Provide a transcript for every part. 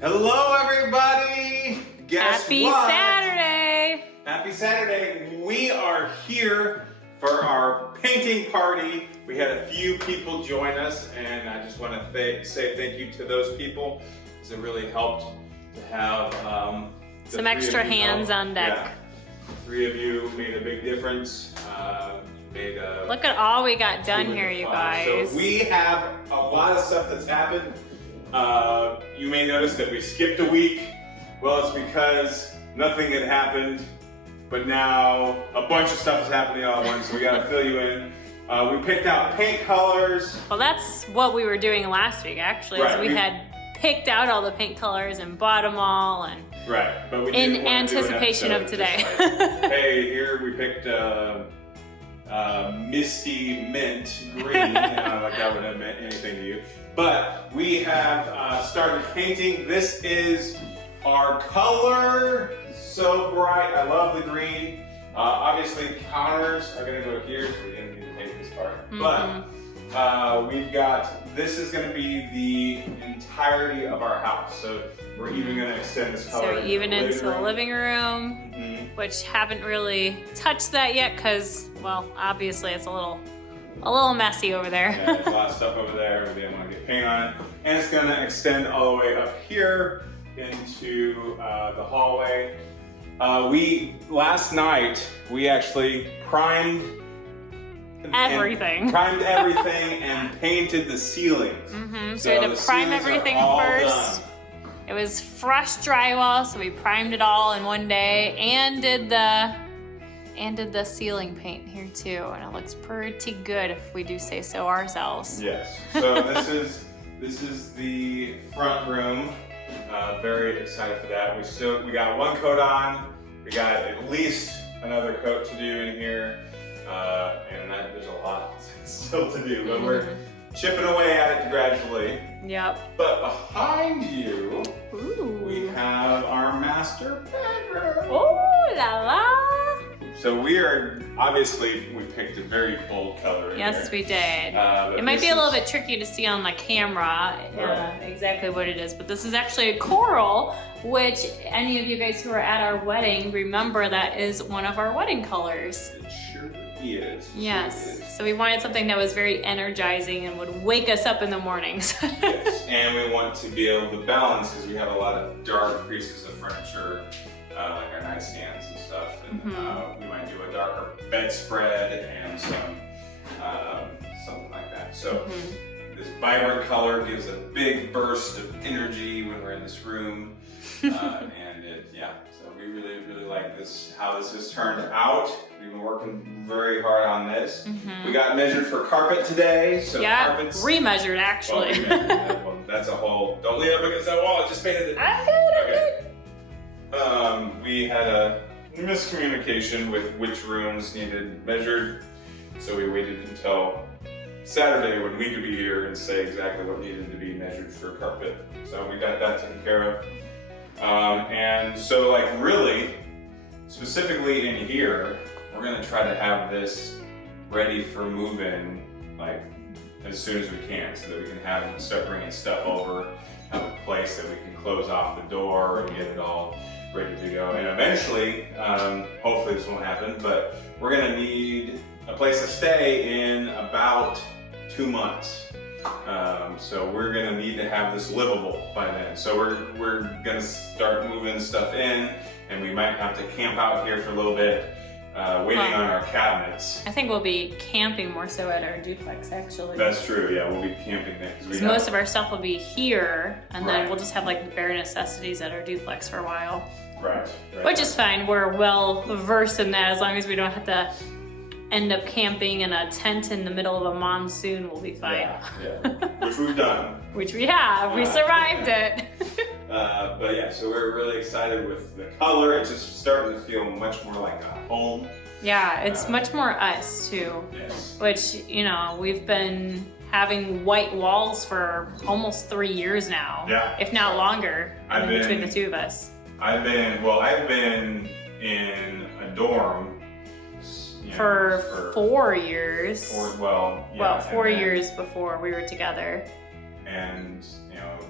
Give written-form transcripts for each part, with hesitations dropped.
Hello, everybody! Guess Happy what? Saturday! Happy Saturday! We are here for our painting party. We had a few people join us, and I just want to say thank you to those people because it really helped to have some extra hands on deck. Yeah. Three of you made a big difference. Look at all we got done here, you guys. So we have a lot of stuff that's happened. You may notice that we skipped a week. Well, it's because nothing had happened, but now a bunch of stuff is happening all at once, so we gotta fill you in. We picked out paint colors. Well, that's what we were doing last week, actually. Right, So we had picked out all the paint colors and bought them all, and Right, but we in didn't want to do an anticipation of episode today. just like, hey, here we picked misty mint green. Like that wouldn't have meant anything to you. But we have started painting. This is our color. So bright. I love the green. Obviously, counters are going to go here, so we didn't need to paint this part. But we've got, this is going to be the entirety of our house. So we're even going to extend this color. So even into the living room, which haven't really touched that yet because, well, obviously it's a little messy over there. Yeah, there's a lot of stuff over there. We didn't want to get paint on it. And it's going to extend all the way up here into the hallway. Last night, we actually primed everything. And painted the ceilings. So we had to prime everything first. Done. It was fresh drywall, so we primed it all in one day and did the ceiling paint here too, and it looks pretty good if we do say so ourselves. Yes. So this is the front room. Very excited for that. We got one coat on. We got at least another coat to do in here, and there's a lot still to do, but we're chipping away at it gradually. Yep. But behind you, Ooh. we have our master bedroom. Oh la la! So we picked a very bold color in Yes, here. we did. It might be a little bit tricky to see on the camera exactly what it is, but this is actually a coral, which any of you guys who were at our wedding remember that is one of our wedding colors. It sure is. Yes. So we wanted something that was very energizing and would wake us up in the mornings. Yes, and we want to be able to balance because we have a lot of dark pieces of furniture, like our nightstands and stuff. And we might do a darker bedspread and something like that. So this vibrant color gives a big burst of energy when we're in this room. So we really, really like this, how this has turned out. We've been working very hard on this. We got measured for carpet today, so carpets. Remeasured actually. Well, that's a whole, don't lean up against that wall, I just painted it. I'm good. We had a miscommunication with which rooms needed measured, so we waited until Saturday when we could be here and say exactly what needed to be measured for carpet. So we got that taken care of. And so really, specifically in here, we're gonna try to have this ready for move-in like as soon as we can, so that we can start bringing stuff over, have a place that we can close off the door and get it all ready to go. And eventually, hopefully this won't happen, but we're gonna need a place to stay in about 2 months. So we're gonna need to have this livable by then. So we're gonna start moving stuff in, and we might have to camp out here for a little bit, waiting on our cabinets. I think we'll be camping more so at our duplex actually. That's true, yeah, we'll be camping there. Because most of our stuff will be here, and then we'll just have like the bare necessities at our duplex for a while. Right. Which is fine, we're well versed in that. As long as we don't have to end up camping in a tent in the middle of a monsoon, we'll be fine. Yeah. Which we've done. Which we have, we survived it. But yeah, so we're really excited with the color. It's just starting to feel much more like a home. Yeah, it's much more us too. Yes. Which, we've been having white walls for almost 3 years now. Yeah. If not longer, between the two of us. I've been in a dorm for 4 years. 4 years before we were together. And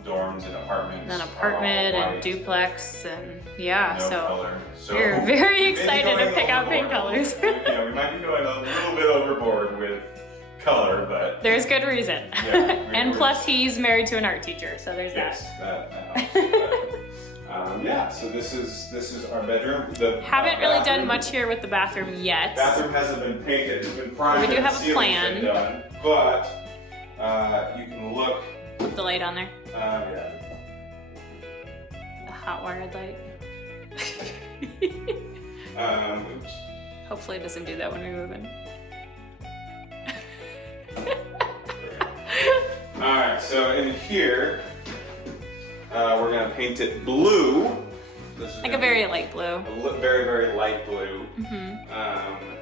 dorms in a apartments. An are all apartment and white, duplex and yeah, no so color. So we're very maybe excited to going pick out paint overboard. colors. Yeah, we might be going a little bit overboard with color, but There's good reason. Yeah, And plus he's married to an art teacher, so there's yes, that. that helps. But, yeah, so this is our bedroom. The Haven't really done bathroom- much here with the bathroom yet. Bathroom hasn't been painted. It's been primed. We do and have a ceiling's plan. been done, but you can look. Put the light on there. Yeah. The hot wired light. Oops. Hopefully it doesn't do that when we move in. All right, so in here, we're gonna paint it blue. This is Like a gonna very be light blue. very, very light blue. Mm-hmm.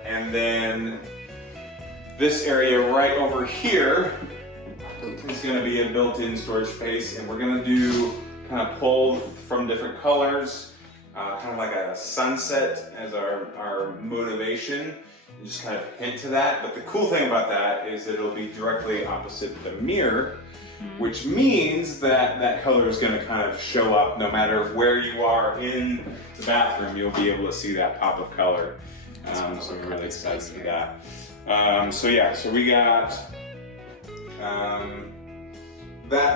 And then this area right over here is gonna be a built-in storage space, and we're gonna do kind of pulled from different colors, kind of like a sunset as our motivation. And just kind of hint to that. But the cool thing about that is that it'll be directly opposite the mirror, which means that that color is going to kind of show up no matter where you are in the bathroom. You'll be able to see that pop of color. So we're really excited to do that. So yeah, so we got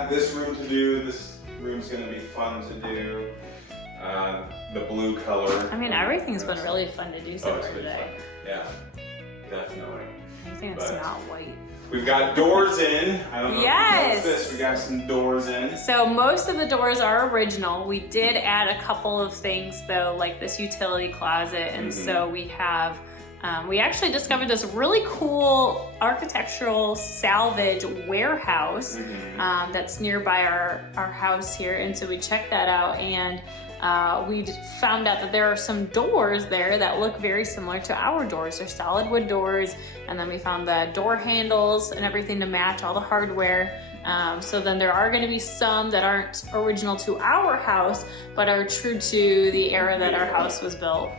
this room to do. This room's going to be fun to do. The blue color. I mean, everything's been really fun to do so it's far been today. fun. Yeah, definitely. Anything that's But- not white. We've got doors in. I don't know Yes. if you noticed this. We got some doors in. So most of the doors are original. We did add a couple of things though, like this utility closet. And so we have, we actually discovered this really cool architectural salvage warehouse that's nearby our house here. And so we checked that out, and we found out that there are some doors there that look very similar to our doors. They're solid wood doors, and then we found the door handles and everything to match all the hardware. So then there are going to be some that aren't original to our house, but are true to the era that our house was built.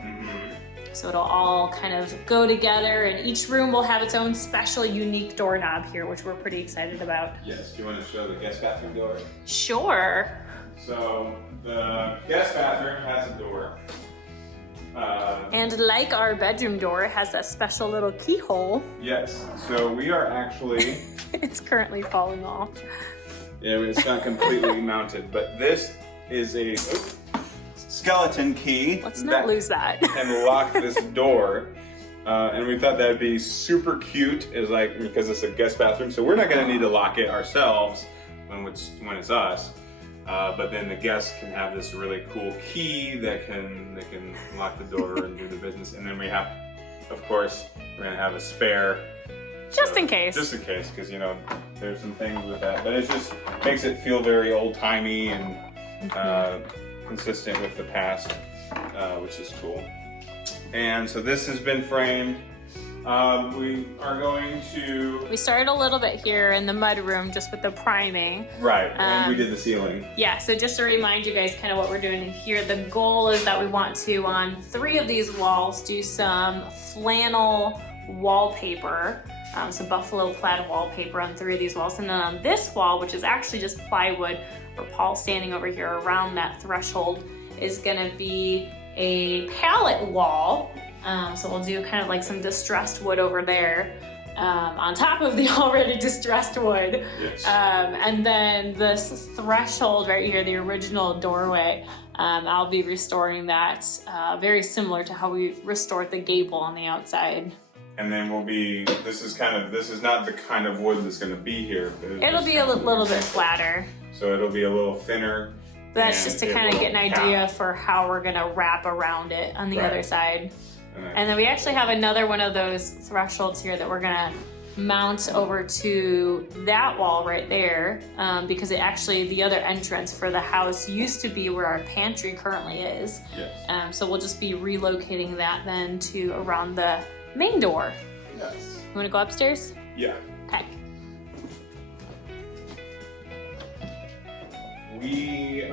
So it'll all kind of go together, and each room will have its own special, unique doorknob here, which we're pretty excited about. Yes, do you want to show the guest bathroom door? Sure. So the guest bathroom has a door. And like our bedroom door, it has a special little keyhole. Yes, so we are actually, It's currently falling off. yeah, it's not completely mounted, but this is a skeleton key. Let's not lose that. And lock this door. And we thought that'd be super cute, because it's a guest bathroom, so we're not gonna need to lock it ourselves when it's us. But then the guests can have this really cool key that can lock the door and do the business. And then we have, of course, we're gonna have a spare. Just in case. Just in case, because there's some things with that. But it just makes it feel very old-timey and consistent with the past, which is cool. And so this has been framed. We are going to... We started a little bit here in the mud room just with the priming. Right, and we did the ceiling. Yeah, so just to remind you guys kind of what we're doing here, the goal is that we want to, on 3 of these walls, do some flannel wallpaper. Some buffalo plaid wallpaper on 3 of these walls. And then on this wall, which is actually just plywood, where Paul's standing over here around that threshold, is gonna be a pallet wall. So we'll do kind of like some distressed wood over there on top of the already distressed wood. Yes. And then this threshold right here, the original doorway, I'll be restoring that very similar to how we restored the gable on the outside. And then this is not the kind of wood that's gonna be here. It'll be a little bit flatter. So it'll be a little thinner. That's and just to it kind of will get an count. idea for how we're gonna wrap around it on the Right. other side. And then- And then we actually have another one of those thresholds here that we're gonna mount over to that wall right there, because the other entrance for the house used to be where our pantry currently is. Yes. So we'll just be relocating that then to around the main door. Yes. You wanna go upstairs? Yeah. Okay. We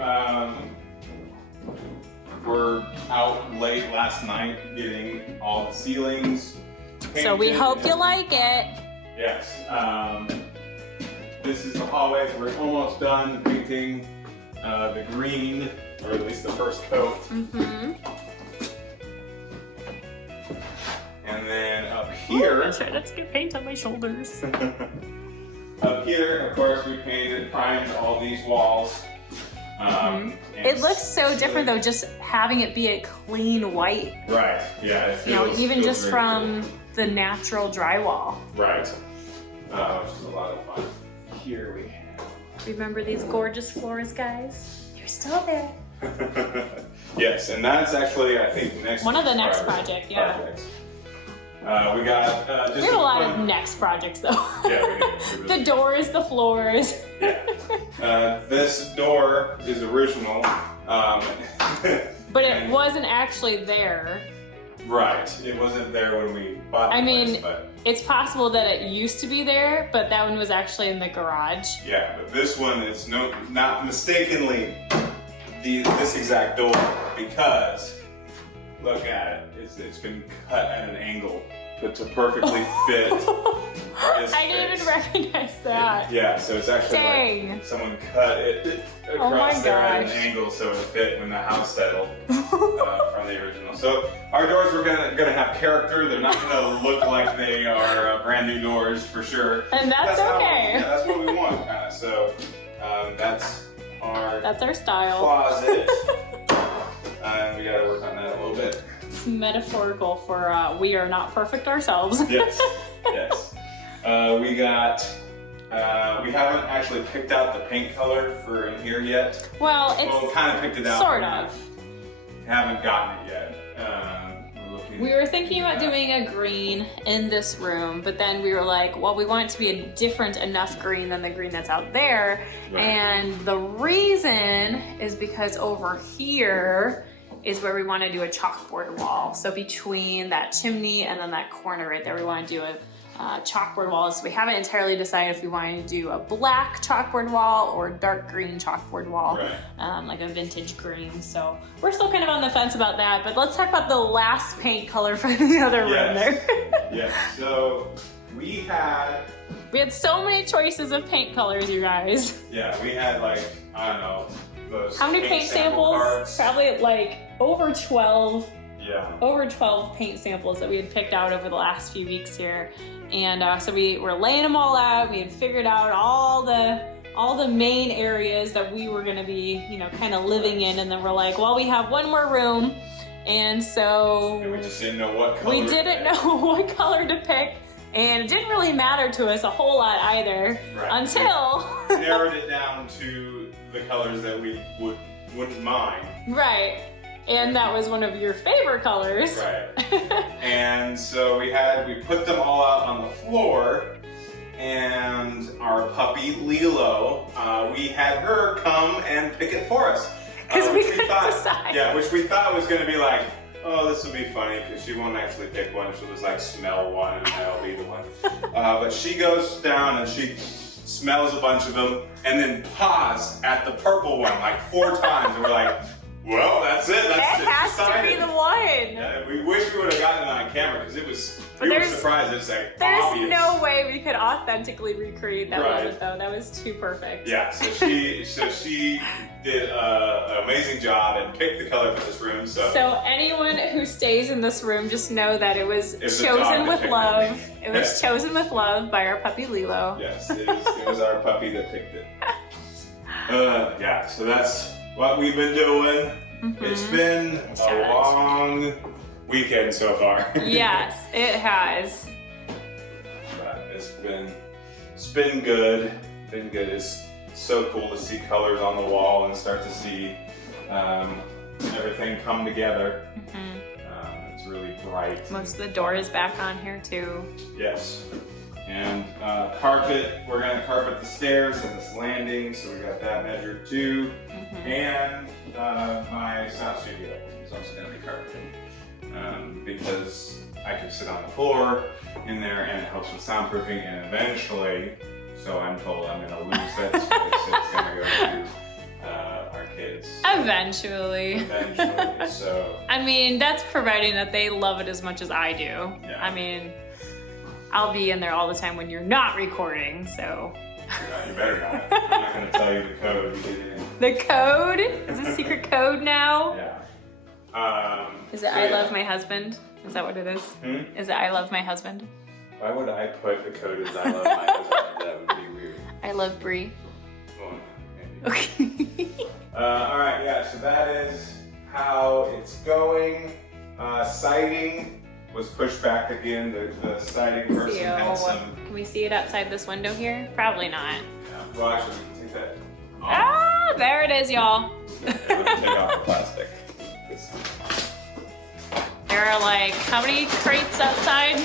were out late last night getting all the ceilings So we painted. hope you like it. Yes. This is the hallway. We're almost done painting the green, or at least the first coat. Mm-hmm. And then up here, That's right, let's get paint on my shoulders. up here, of course, we primed all these walls. And It looks so it's different really- though, just having it be a clean white. Right, yeah. It You know, feels- even feels just very from the natural drywall. cool. Right. Which is a lot of fun. Here we Remember these gorgeous floors, guys? You're still there. have. Yes, and that's actually, I think, next One of the week's next project, yeah. projects. We got just We have a lot of fun- next projects though. Yeah, we do. We really The doors, the floors. Yeah. This door is original. But it and- wasn't actually there. Right. It wasn't there when we bought the I place, mean- but It's possible that it used to be there, but that one was actually in the garage. yeah, but this one is not mistakenly this exact door, because look at it. It's been cut at an angle to perfectly fit. this I didn't even space. recognize that. Yeah, so it's actually Dang. like someone cut it Oh my across there at an gosh. angle so it fit when the house settled from the original. So our doors were gonna have character. They're not gonna look like they are brand new doors for sure. And that's okay. Yeah, that's what we want, kind of. So that's our That's our style. closet. And we gotta work on that a little bit. It's metaphorical for we are not perfect ourselves. Yes, yes. We haven't actually picked out the paint color for in here yet. Well, Well, we it's kind of picked it out. sort but of. haven't gotten it yet. We're looking. We were thinking about doing a green in this room, but then we were like, well, we want it to be a different enough green than the green that's out there. Right. And the reason is because over here is where we want to do a chalkboard wall. So between that chimney and then that corner right there, we want to do a chalkboard wall. So we haven't entirely decided if we wanted to do a black chalkboard wall or a dark green chalkboard wall, Right. like a vintage green. So we're still kind of on the fence about that, but let's talk about the last paint color for the other room Yes. there. Yeah. So we had so many choices of paint colors, you guys. we had like, I don't know, those How many paint sample samples? cards. Probably like over 12 Yeah. paint samples that we had picked out over the last few weeks here. And so we were laying them all out. We had figured out all the main areas that we were gonna be, you know, kind of living in. And then we're like, well, we have one more room. And so And we just didn't know what color. we didn't know what color to pick. And it didn't really matter to us a whole lot either Right. until, We narrowed it down to the colors that we wouldn't mind. right. And that was one of your favorite colors. Right. And so we put them all out on the floor, and our puppy Lilo, we had her come and pick it for us. 'Cause we which couldn't decide. Yeah, which we thought was going to be like, oh, this will be funny because she won't actually pick one. She'll just like smell one and that'll be the one. But she goes down and she smells a bunch of them and then paws at the purple one like 4 times. And we're like, well, that's it. That's It has to be decided. the one. Yeah, we wish we would have gotten it on camera because it was. But We were there's- surprised. It's like There's obvious. no way we could authentically recreate that Right. moment though. That was too perfect. Yeah, so she did an amazing job and picked the color for this room. So anyone who stays in this room, just know that it was was a chosen dog that with picked love. it. It was chosen with love by our puppy Lilo. Yes, it was our puppy that picked it. Yeah, so that's what we've been doing. Mhm. It's been Shout a out. long weekend so far. Yes, it has. But it's been good. Been good. It's so cool to see colors on the wall and start to see everything come together. Mhm. It's really bright. Most of the door is back on here too. Yes. And carpet, we're gonna carpet the stairs and this landing, so we got that measured too. Mhm. And my sound studio is also gonna be carpeted. Because I can sit on the floor in there and it helps with soundproofing, and eventually, so I'm told, I'm gonna lose that space, so it's gonna go to our kids. Eventually. Eventually, so. I mean, that's providing that they love it as much as I do. Yeah. I mean, I'll be in there all the time when you're not recording, so You better not. I'm not gonna tell you the code. The code? Is it a secret code now? Yeah. Is it so I yeah. love my husband? Is that what it is? Is it I love my husband? Why would I put the code as I love my husband? That would be weird. I love Brie. Well, maybe. Okay. Alright, yeah, so that is how it's going. Siding was pushed back again. The siding person had some. Can we see it outside this window here? Probably not. Yeah, well, actually, we can take that off. Ah, there it is, y'all. Yeah, we can take off the plastic. There are like, how many crates outside?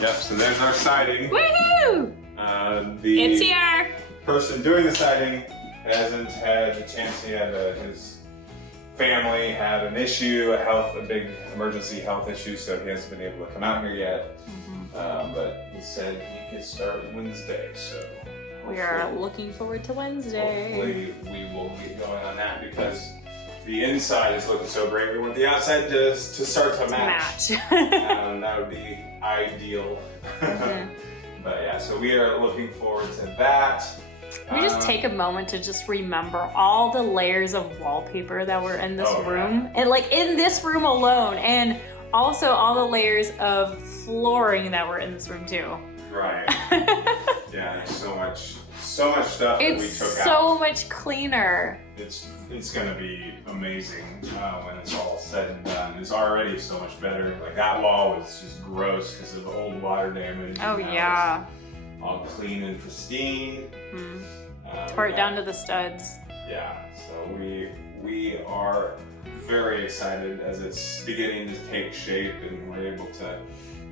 Yep, so there's our siding. Woohoo! The It's here. person doing the siding hasn't had the chance. He had his family had an issue, a big emergency health issue, so he hasn't been able to come out here yet. But he said he could start Wednesday, so We are looking forward to Wednesday. hopefully we will get going on that because the inside is looking so great. We want the outside to start to match. That would be ideal. But yeah, so we are looking forward to that. Can we just take a moment to just remember all the layers of wallpaper that were in this room? Yeah. And like in this room alone, and also all the layers of flooring that were in this room too. Right. Yeah, there's so much stuff that we It's took out. so much cleaner. It's gonna be amazing when it's all said and done. It's already so much better. Like that wall was just gross because of the old water damage. Oh Now yeah. it's all clean and pristine. Tore it down to the studs. Yeah, so we are very excited as it's beginning to take shape and we're able to,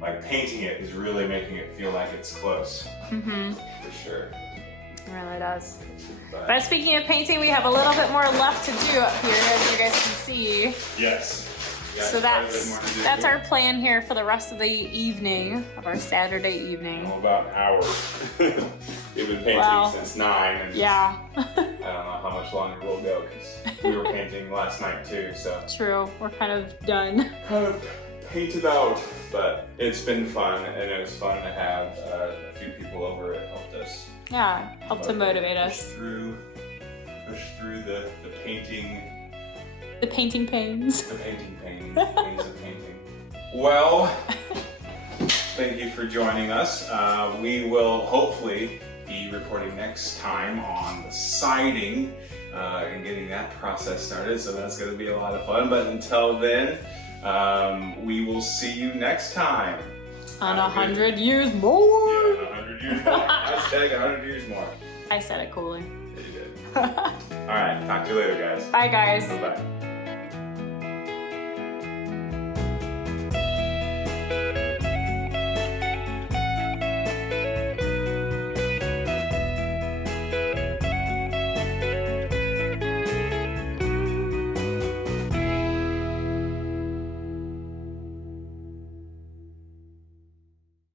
like, painting it is really making it feel like it's close. For sure. It really does. But But speaking of painting, we have a little bit more left to do up here, as you guys can see. yes. Yeah, So quite a bit more to do that's here. our plan here for the rest of the evening, of our Saturday evening. Well, about an hour. We've been painting Well, since 9. And Yeah. I don't know how much longer we'll go because we were painting last night too, so. True, we're kind of done. Kind of painted out, but it's been fun and it was fun to have a few people over. It helped us. Yeah, help to motivate push us. through the painting. The painting pains. The painting pains of painting. Well, thank you for joining us. We will hopefully be reporting next time on the siding and getting that process started. So that's going to be a lot of fun. But until then, we will see you next time. On 100 years more. Yeah, 100 years more. Hashtag 100 years more. I said it coolly. Yeah, you did. All right, talk to you later, guys. Bye, guys. Bye-bye.